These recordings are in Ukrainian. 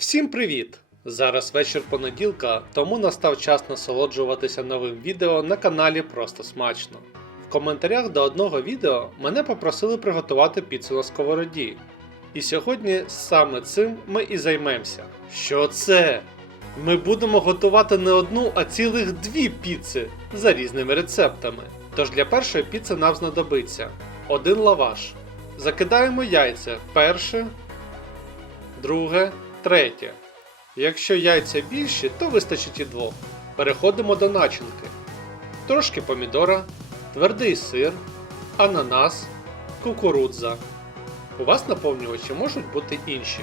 Всім привіт! Зараз вечір понеділка, тому настав час насолоджуватися новим відео на каналі Просто Смачно. В коментарях до одного відео мене попросили приготувати піцу на сковороді. І сьогодні саме цим ми і займемося. Що це? Ми будемо готувати не одну, а цілих дві піци за різними рецептами. Тож для першої піци нам знадобиться один лаваш. Закидаємо яйця перше, друге, третє. Якщо яйця більші, то вистачить і двох. Переходимо до начинки. Трошки помідора, твердий сир, ананас, кукурудза. У вас наповнювачі можуть бути інші.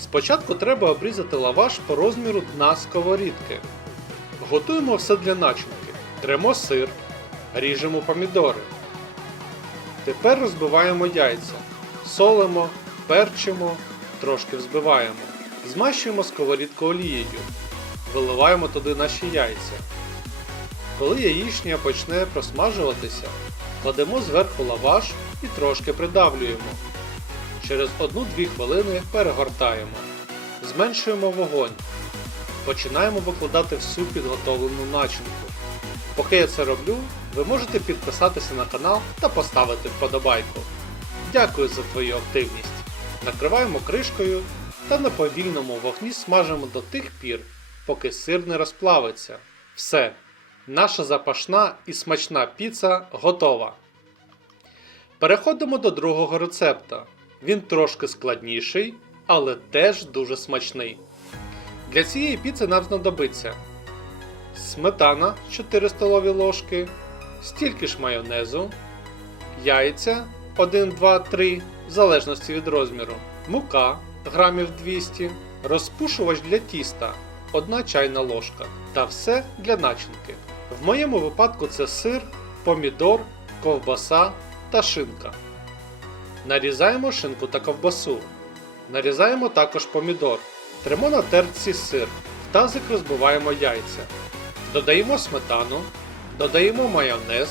Спочатку треба обрізати лаваш по розміру дна сковорідки. Готуємо все для начинки. Тремо сир, ріжемо помідори. Тепер розбиваємо яйця, солимо, перчимо, трошки взбиваємо. Змащуємо сковорідку олією. Виливаємо туди наші яйця. Коли яєчня почне просмажуватися, кладемо зверху лаваш і трошки придавлюємо. Через 1-2 хвилини перегортаємо. Зменшуємо вогонь. Починаємо викладати всю підготовлену начинку. Поки я це роблю, ви можете підписатися на канал та поставити вподобайку. Дякую за твою активність. Накриваємо кришкою та на повільному вогні смажимо до тих пір, поки сир не розплавиться. Все, наша запашна і смачна піца готова. Переходимо до другого рецепта. Він трошки складніший, але теж дуже смачний. Для цієї піци нам знадобиться сметана 4 столові ложки, стільки ж майонезу, яйця 1, 2, 3, в залежності від розміру, мука грамів 200, розпушувач для тіста 1 чайна ложка та все для начинки. В моєму випадку це сир, помідор, ковбаса та шинка. Нарізаємо шинку та ковбасу. Нарізаємо також помідор. Тремо на терці сир. В тазик розбиваємо яйця. Додаємо сметану, додаємо майонез,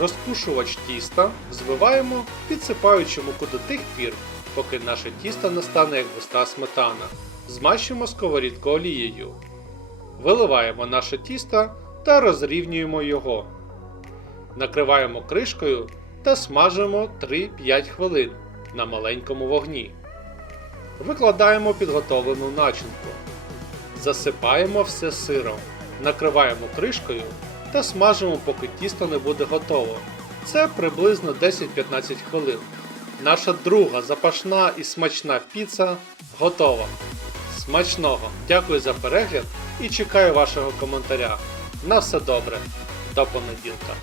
розпушувач тіста, збиваємо, підсипаючи муку до тих пір, поки наше тісто не стане як густа сметана. Змащуємо сковорідку олією. Виливаємо наше тісто та розрівнюємо його. Накриваємо кришкою та смажимо 3-5 хвилин на маленькому вогні. Викладаємо підготовлену начинку. Засипаємо все сиром. Накриваємо кришкою та смажимо, поки тісто не буде готово. Це приблизно 10-15 хвилин. Наша друга запашна і смачна піца готова. Смачного! Дякую за перегляд і чекаю вашого коментаря. На все добре. До понеділка.